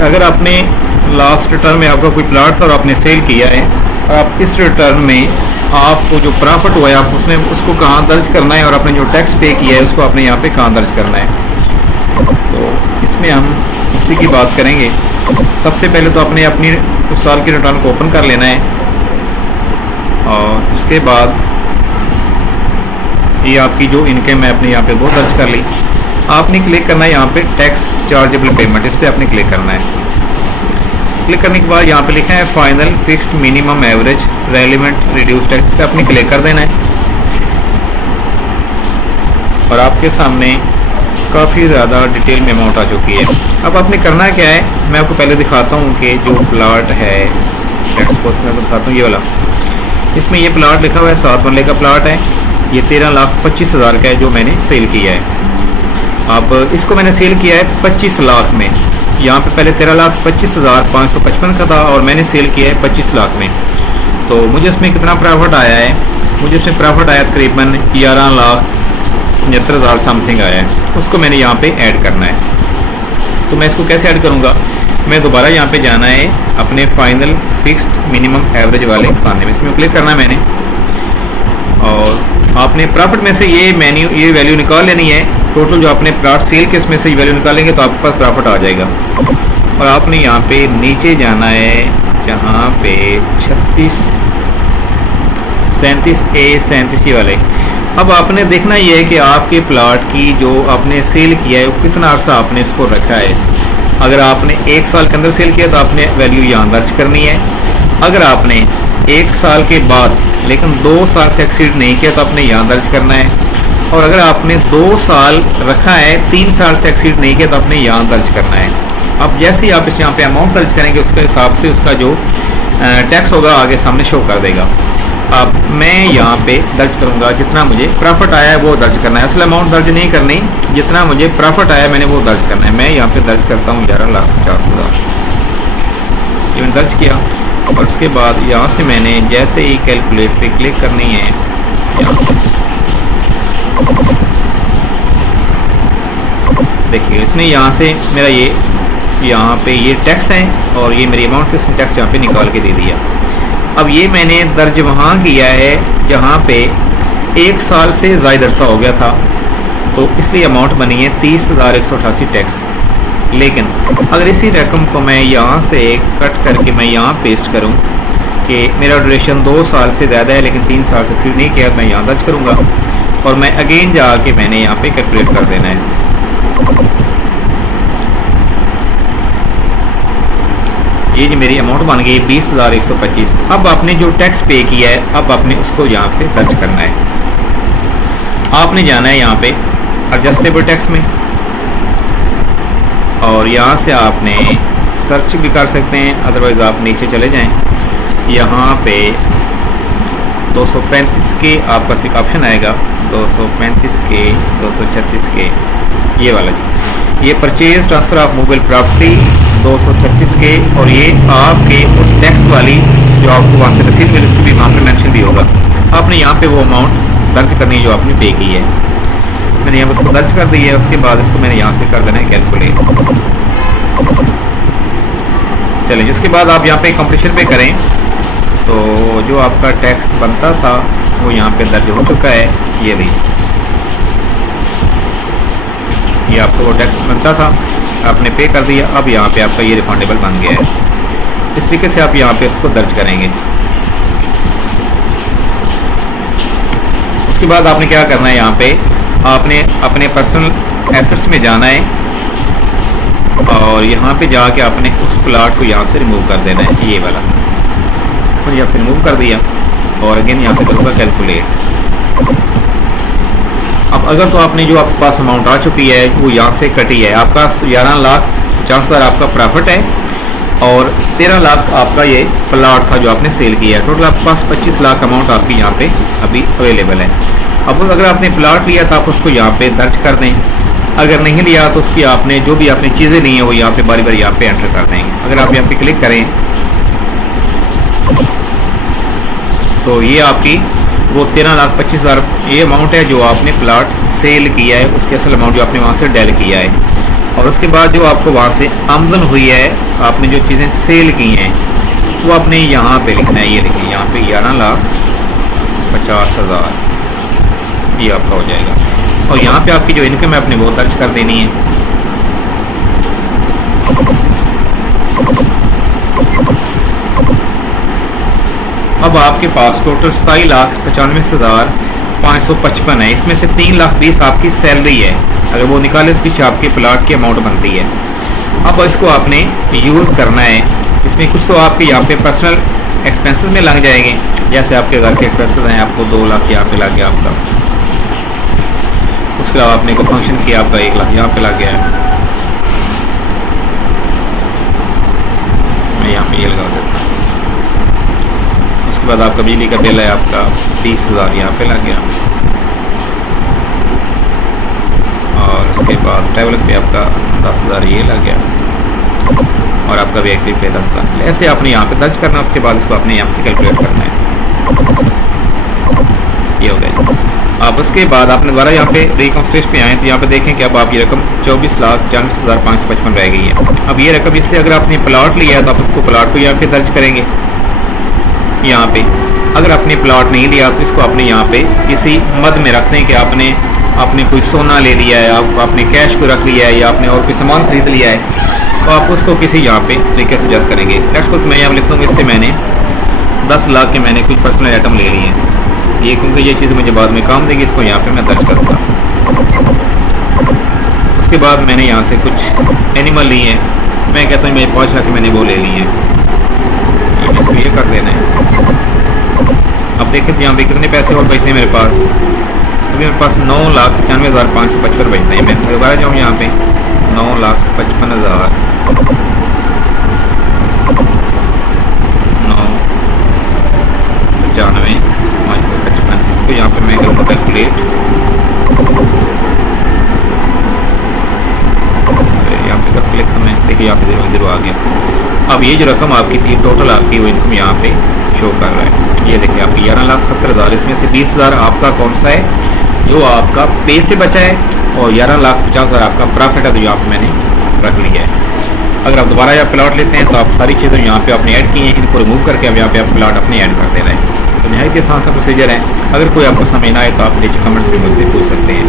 अच्छा, अगर आपने लास्ट रिटर्न में आपका कोई प्लाट था और आपने सेल किया है और आप इस रिटर्न में आपको जो प्रॉफिट हुआ है आप उसको कहाँ दर्ज करना है और आपने जो टैक्स पे किया है उसको आपने यहाँ पे कहाँ दर्ज करना है, तो इसमें हम उसी की बात करेंगे। सबसे पहले तो आपने अपनी उस साल की रिटर्न को ओपन कर लेना है और उसके बाद ये आपकी जो इनकम है आपने यहाँ पे वो दर्ज कर ली। आपने क्लिक करना है यहाँ पे टैक्स चार्जेबल पेमेंट, इस पर आपने क्लिक करना है। क्लिक करने के बाद यहाँ पे लिखा है final fixed minimum average relevant reduce tax पे आपने क्लिक कर देना है और आपके सामने काफ़ी ज़्यादा डिटेल में अमाउंट आ चुकी है। अब आपने करना क्या है, मैं आपको पहले दिखाता हूँ कि जो प्लाट है टैक्स पोस्ट में दिखाता हूँ ये वाला, इसमें ये प्लाट लिखा हुआ है 7 मरले का प्लाट है, ये 13,25,000 का है जो मैंने सेल किया है। अब इसको मैंने सेल किया है 25 लाख में, यहाँ पे पहले 13,25,555 का था और मैंने सेल किया है 25 लाख में। तो मुझे इसमें कितना प्रॉफिट आया है, मुझे इसमें प्रॉफिट आया तकरीबन 11,75,000 समथिंग आया है। उसको मैंने यहाँ पे ऐड करना है। तो मैं इसको कैसे ऐड करूँगा, मैं दोबारा यहाँ पे जाना है अपने फाइनल फिक्स्ड मिनिमम एवरेज वाले खाने में, इसमें क्लिक करना है मैंने और आपने प्रॉफिट में से ये वैल्यू निकाल लेनी है। टोटल जो आपने प्लाट सेल के इसमें से वैल्यू निकालेंगे तो आपके पास प्रॉफिट आ जाएगा। और आपने यहाँ पे नीचे जाना है जहाँ पे 37A वाले। अब आपने देखना ये है कि आपके प्लाट की जो आपने सेल किया है वो कितना अर्सा आपने इसको रखा है। अगर आपने 1 साल के अंदर सेल किया तो आपने वैल्यू यहाँ दर्ज करनी है। अगर आपने 1 साल के बाद लेकिन 2 साल से एक्सीड नहीं किया तो आपने यहाँ दर्ज करना है। और अगर आपने 2 साल रखा है 3 साल से एक्सीड नहीं किया तो आपने यहाँ दर्ज करना है। अब जैसे ही आप इस यहाँ पे अमाउंट दर्ज करेंगे उसके हिसाब से उसका जो टैक्स होगा आगे सामने शो कर देगा। अब मैं यहाँ पे दर्ज करूँगा जितना मुझे प्रॉफिट आया है वो दर्ज करना है, असल अमाउंट दर्ज नहीं करनी, जितना मुझे प्रॉफिट आया मैंने वो दर्ज करना है। मैं यहाँ पे दर्ज करता हूँ 11,50,000, ये मैंने दर्ज किया। और उसके बाद यहाँ से मैंने जैसे ही कैलकुलेट पे क्लिक करनी है, देखिए इसने यहाँ से मेरा यहाँ पे ये टैक्स है और ये मेरी अमाउंट से इसने टैक्स यहाँ पे निकाल के दे दिया। अब ये मैंने दर्ज वहाँ किया है जहाँ पे 1 साल से ज़्यादा अरसा हो गया था, तो इसलिए अमाउंट बनी है 30,188 टैक्स। लेकिन अगर इसी रकम को मैं यहाँ से कट करके मैं यहाँ पेस्ट करूँ कि मेरा ड्यूरेशन 2 साल से ज़्यादा है लेकिन 3 साल से एक्सीड नहीं किया, मैं यहाँ दर्ज करूँगा और मैं अगेन जाके मैंने यहाँ पे कैलकुलेट कर देना है। ये जी मेरी अमाउंट बन गई 20,125। अब आपने जो टैक्स पे किया है अब आपने उसको यहाँ से दर्ज करना है। आपने जाना है यहाँ पे एडजस्टेबल टैक्स में और यहाँ से आपने सर्च भी कर सकते हैं, अदरवाइज़ आप नीचे चले जाएं। यहाँ पे 235 के आपका एक ऑप्शन आएगा, 235 के 236 के ये वाला जी, ये purchase transfer of mobile property 236 के, और ये आपके उस टैक्स वाली जो आपको वहाँ से रसीद मिली उसकी भी वहाँ पर मेंशन भी होगा। आपने यहाँ पे वो अमाउंट दर्ज करनी है जो आपने पे की है। मैंने यहाँ उसको दर्ज कर दी है। उसके बाद इसको मैंने यहाँ से कर देना है कैलकुलेट। चलिए उसके बाद आप यहाँ पे कंप्लीशन पे करें तो जो आपका टैक्स बनता था वो यहाँ पे दर्ज हो चुका है। ये भी ये आपको वो टैक्स बनता था आपने पे कर दिया। अब यहाँ पे आपका ये रिफंडेबल बन गया है। इस तरीके से आप यहाँ पे उसको दर्ज करेंगे। उसके बाद आपने क्या करना है, यहाँ पे आपने अपने पर्सनल एसेट्स में जाना है और यहाँ पे जाके आपने उस प्लाट को यहाँ से रिमूव कर देना है। ये वाला इसको यहाँ से रिमूव कर दिया और अगेन यहाँ से करूँगा कैलकुलेट। अब अगर तो आपने जो आपके पास अमाउंट आ चुकी है वो यहाँ से कटी है, आपका 11,50,000 आपका प्रॉफिट है और 13 लाख आपका ये प्लाट था जो आपने सेल किया है। टोटल आपके पास 25 लाख अमाउंट आपकी यहाँ पे अभी अवेलेबल है। अब अगर आपने प्लाट लिया तो आप उसको यहाँ पे दर्ज कर दें, अगर नहीं लिया तो उसकी आपने जो भी आपने चीज़ें ली हैं वो यहाँ पे बारी बारी यहाँ पे एंटर कर देंगे। अगर आप यहाँ पे क्लिक करें तो ये आपकी वो 13,25,000 ये अमाउंट है जो आपने प्लाट सेल किया है, उसके असल अमाउंट जो आपने वहाँ से डेल किया है। और उसके बाद जो आपको वहाँ से आमदन हुई है, आपने जो चीज़ें सेल की हैं वो आपने यहाँ पे लिखना है। ये देखिए यहाँ पे 11,50,000 ये आपका हो जाएगा। और यहाँ पे आपकी जो इनकम है आपने वो दर्ज कर देनी है। अब आपके पास टोटल 27,95,555 है। इसमें से 3,20,000 आपकी सैलरी है। अगर वो निकाले तो पीछे आपके प्लाट की अमाउंट बनती है। अब इसको आपने यूज़ करना है। इसमें कुछ तो आपके यहाँ पे पर्सनल एक्सपेंसेस में लग जाएंगे, जैसे आपके घर के एक्सपेंसेस हैं, आपको 2 लाख यहाँ पे लग गया आपका। उसके अलावा आपने कोई फंक्शन किया, आपका 1 लाख यहाँ पे लग गया है। मैं यहाँ पे ये लगा देता हूँ। उसके बाद आपका बिजली का बिल है आपका 20,000 यहाँ पे लग गया। और उसके बाद ट्रैवल पे आपका 10,000 ये लग गया। और आपका वीआईपी पे 10,000। ऐसे आपने यहाँ पे दर्ज करना है। उसके बाद इसको आपने यहाँ पे कैलकुलेट करना है। ये हो गया। आप उसके बाद आपने दोबारा यहाँ पे रिकॉन्सिलिएशन पे आए तो यहाँ पे देखें कि अब आप ये रकम 24,94,555 रह गई है। अब ये रकम इससे अगर आपने प्लाट लिया है तो आप उसको प्लाट को यहाँ पे दर्ज करेंगे यहाँ पे। अगर आपने प्लाट नहीं लिया तो इसको आपने यहाँ पे किसी मद में रख दें कि आपने कोई सोना ले लिया है, आपने कैश को रख लिया है, या आपने और कोई सामान खरीद लिया है, तो आप उसको किसी यहाँ पे तरीके से एडजस्ट करेंगे। नेक्स्ट कुछ मैं यहाँ लिख दूँगा, इससे मैंने 10 लाख के मैंने कुछ पर्सनल आइटम ले लिए हैं ये, क्योंकि ये चीज़ मुझे बाद में काम देगी। इसको यहाँ पे मैं दर्ज करूँगा। उसके बाद मैंने यहाँ से कुछ एनिमल लिए हैं। मैं कहता हूँ मैं 5 लाख के मैंने वो ले लिए हैं। इसको ये कर देना है। अब देखें तो यहाँ पे कितने पैसे और बचते हैं मेरे पास। अभी मेरे पास 9,95,555 बचते हैं। मैं दोबारा जाऊँ यहाँ पे 9,55,000 9,95,555। इसको यहाँ पे मैं करूँगा कैलकुलेट। यहाँ पे कैलकुलेट तो मैं देखिए यहाँ पे 0 आ गया। अब ये जो रकम आपकी थी टोटल आपकी वो इनकम यहाँ पे शो कर रहा है। ये देखिए आपकी 11,70,000। इसमें से 20,000 आपका कौन सा है जो आपका पे से बचा है, और 11,50,000 आपका प्रॉफिट है, तो यहाँ पे मैंने रख लिया है। अगर आप दोबारा यहाँ प्लाट लेते हैं तो आप सारी चीज़ें यहाँ पे आपने ऐड की हैं, इनको रिमूव करके अब यहाँ पे आप प्लाट अपने ऐड कर देना है। तो नहायत आसान सा प्रोसीजर है। अगर कोई आपको समझ ना आए तो आप नीचे कमेंट्स में मुझसे पूछ सकते हैं।